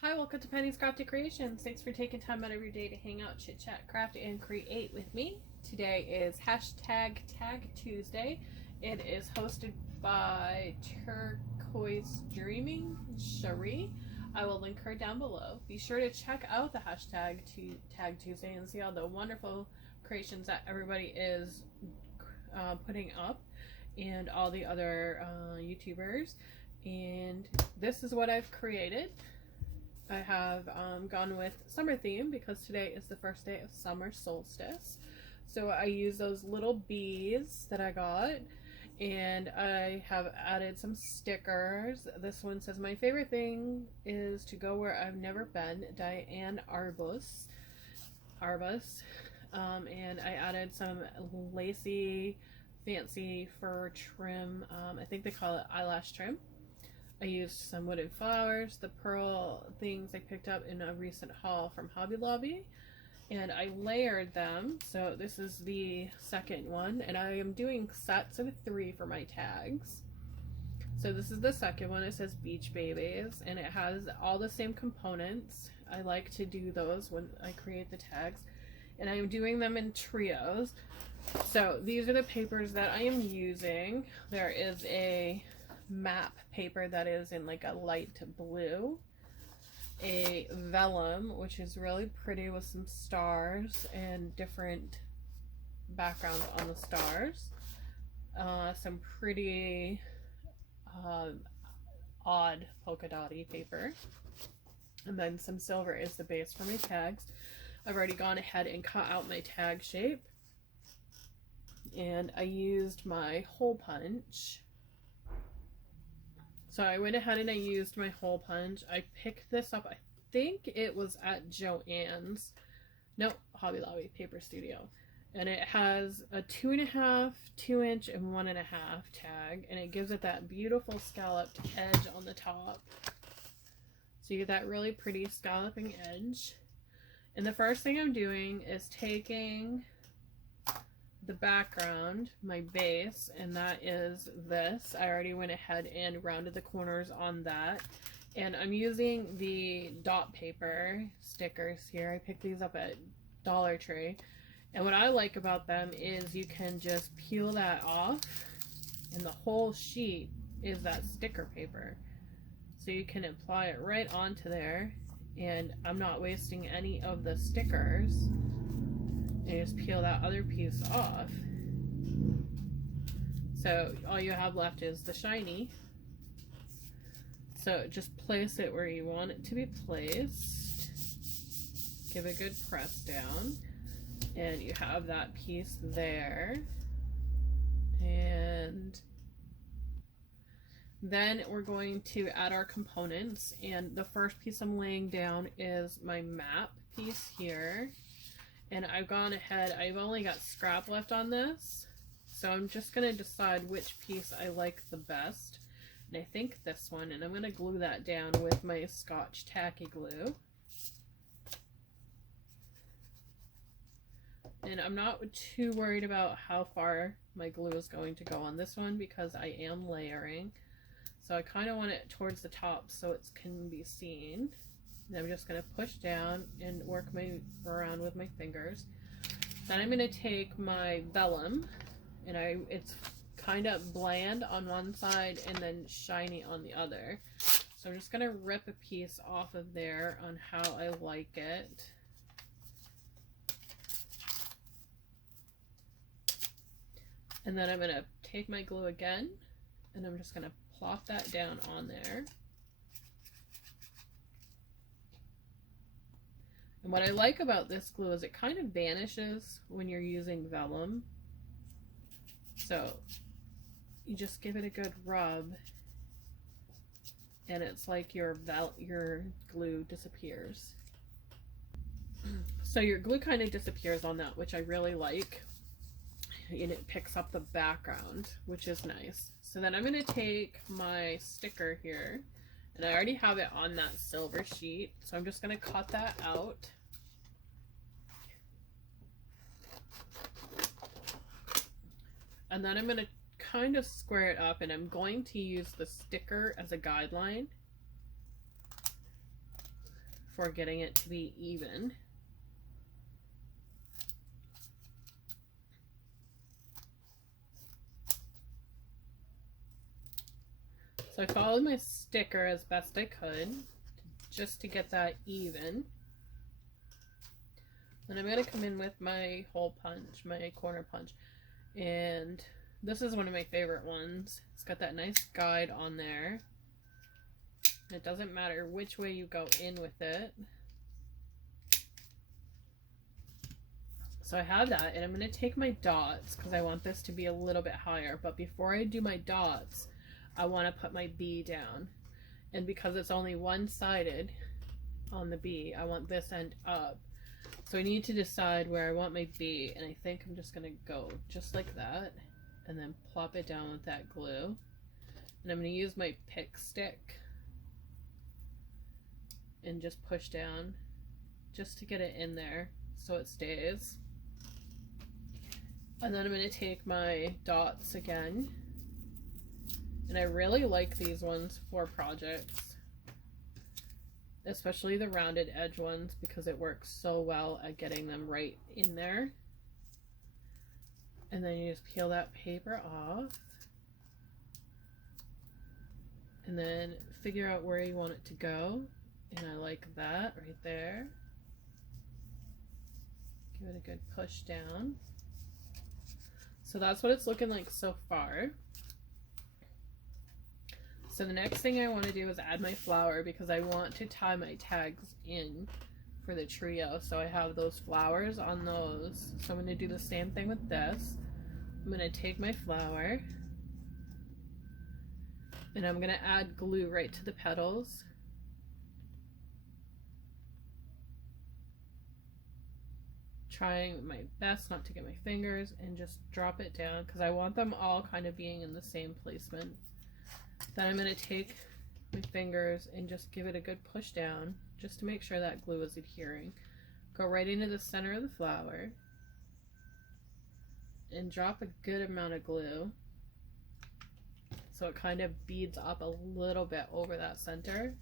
Hi, welcome to Penny's Crafty Creations. Thanks for taking time out of your day to hang out, chit chat, craft, and create with me. Today is hashtag Tag Tuesday. It is hosted by Turquoise Dreaming Cherie. I will link her down below. Be sure to check out the hashtag Tag Tuesday and see all the wonderful creations that everybody is putting up, and all the other YouTubers. And this is what I've created. I have gone with summer theme because today is the first day of summer solstice. So I use those little bees that I got, and I have added some stickers. This one says, "My favorite thing is to go where I've never been, Diane Arbus. And I added some lacy, fancy fur trim. I think they call it eyelash trim. I used some wooden flowers, the pearl things I picked up in a recent haul from Hobby Lobby, and I layered them. So this is the second one, and I am doing sets of 3 for my tags. So this is the second one. It says Beach Babies, and it has all the same components. I like to do those when I create the tags, and I am doing them in trios. So these are the papers that I am using. There is a map paper that is in like a light blue, a vellum which is really pretty with some stars and different backgrounds on the stars, some pretty odd polka dotty paper, and then some silver is the base for my tags. I've already gone ahead and cut out my tag shape, and I used my hole punch. So I went ahead and I used my hole punch. I picked this up, I think it was at Joann's. No, Hobby Lobby Paper Studio. And it has a 2.5, 2-inch, and 1.5 tag. And it gives it that beautiful scalloped edge on the top. So you get that really pretty scalloping edge. And the first thing I'm doing is taking the background, my base, and that is this. I already went ahead and rounded the corners on that, and I'm using the dot paper stickers here. I picked these up at Dollar Tree, and what I like about them is you can just peel that off, and the whole sheet is that sticker paper, so you can apply it right onto there, and I'm not wasting any of the stickers. And just peel that other piece off. So all you have left is the shiny. So just place it where you want it to be placed. Give a good press down. And you have that piece there. And then we're going to add our components. And the first piece I'm laying down is my map piece here. And I've gone ahead, I've only got scrap left on this, so I'm just going to decide which piece I like the best. And I think this one, and I'm going to glue that down with my Scotch Tacky Glue. And I'm not too worried about how far my glue is going to go on this one because I am layering. So I kind of want it towards the top so it can be seen. And I'm just going to push down and work around with my fingers. Then I'm going to take my vellum, and it's kind of bland on one side and then shiny on the other. So I'm just going to rip a piece off of there on how I like it. And then I'm going to take my glue again, and I'm just going to plop that down on there. And what I like about this glue is it kind of vanishes when you're using vellum. So you just give it a good rub, and it's like your glue disappears. So your glue kind of disappears on that, which I really like. And it picks up the background, which is nice. So then I'm going to take my sticker here, and I already have it on that silver sheet, so I'm just going to cut that out. And then I'm going to kind of square it up, and I'm going to use the sticker as a guideline. before getting it to be even. So I followed my sticker as best I could, just to get that even. Then I'm going to come in with my hole punch, my corner punch. And this is one of my favorite ones. It's got that nice guide on there. It doesn't matter which way you go in with it. So I have that, and I'm going to take my dots because I want this to be a little bit higher. But before I do my dots, I want to put my B down. And because it's only one-sided on the B, I want this end up. So I need to decide where I want my B, and I think I'm just going to go just like that and then plop it down with that glue. And I'm going to use my pick stick and just push down just to get it in there so it stays. And then I'm going to take my dots again. And I really like these ones for projects, especially the rounded edge ones, because it works so well at getting them right in there. And then you just peel that paper off and then figure out where you want it to go. And I like that right there. Give it a good push down. So that's what it's looking like so far. So the next thing I want to do is add my flower, because I want to tie my tags in for the trio. So I have those flowers on those. So I'm going to do the same thing with this. I'm going to take my flower and I'm going to add glue right to the petals. Trying my best not to get my fingers, and just drop it down because I want them all kind of being in the same placement. Then I'm going to take my fingers and just give it a good push down just to make sure that glue is adhering. Go right into the center of the flower and drop a good amount of glue so it kind of beads up a little bit over that center.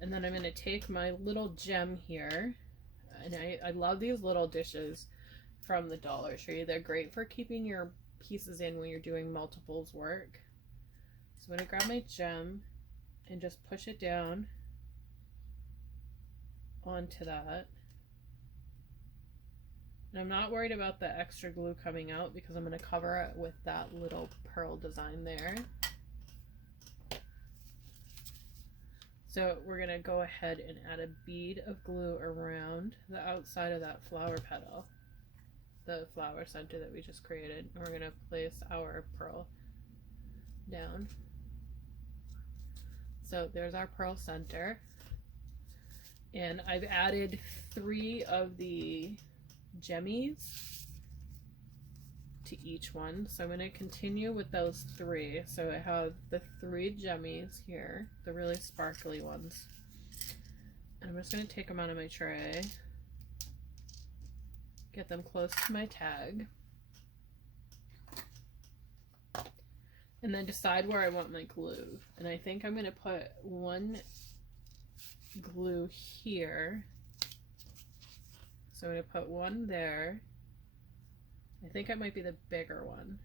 And then I'm going to take my little gem here, and I love these little dishes from the Dollar Tree. They're great for keeping your pieces in when you're doing multiples work. So I'm going to grab my gem and just push it down onto that. And I'm not worried about the extra glue coming out because I'm going to cover it with that little pearl design there. So we're going to go ahead and add a bead of glue around the outside of that flower petal, the flower center that we just created. And we're going to place our pearl down. So there's our pearl center. And I've added 3 of the gemmies to each one. So I'm going to continue with those 3. So I have the 3 gemmies here, the really sparkly ones. And I'm just going to take them out of my tray, get them close to my tag, and then decide where I want my glue. And I think I'm going to put one glue here. So I'm going to put one there. I think it might be the bigger one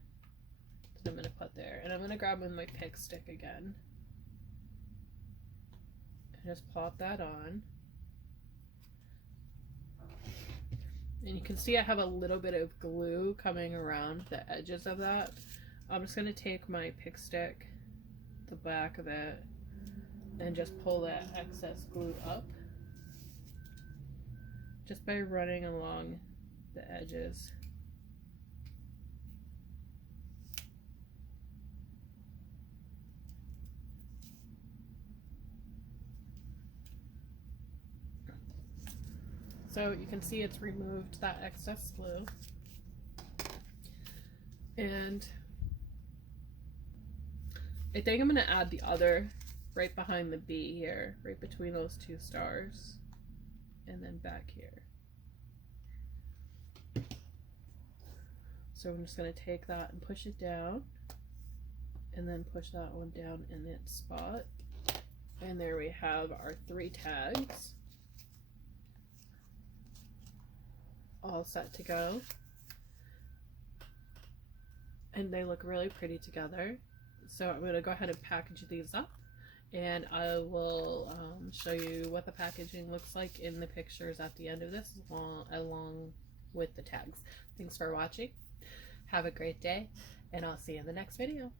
that I'm going to put there. And I'm going to grab with my pick stick again and just plop that on. And you can see I have a little bit of glue coming around the edges of that. I'm just going to take my pick stick, the back of it, and just pull that excess glue up just by running along the edges. So you can see it's removed that excess glue. And I think I'm going to add the other right behind the B here, right between those 2 stars, and then back here. So I'm just going to take that and push it down, and then push that one down in its spot. And there we have our 3 tags. all set to go. And they look really pretty together. So I'm going to go ahead and package these up, and I will show you what the packaging looks like in the pictures at the end of this, along with the tags. Thanks for watching. Have a great day, and I'll see you in the next video.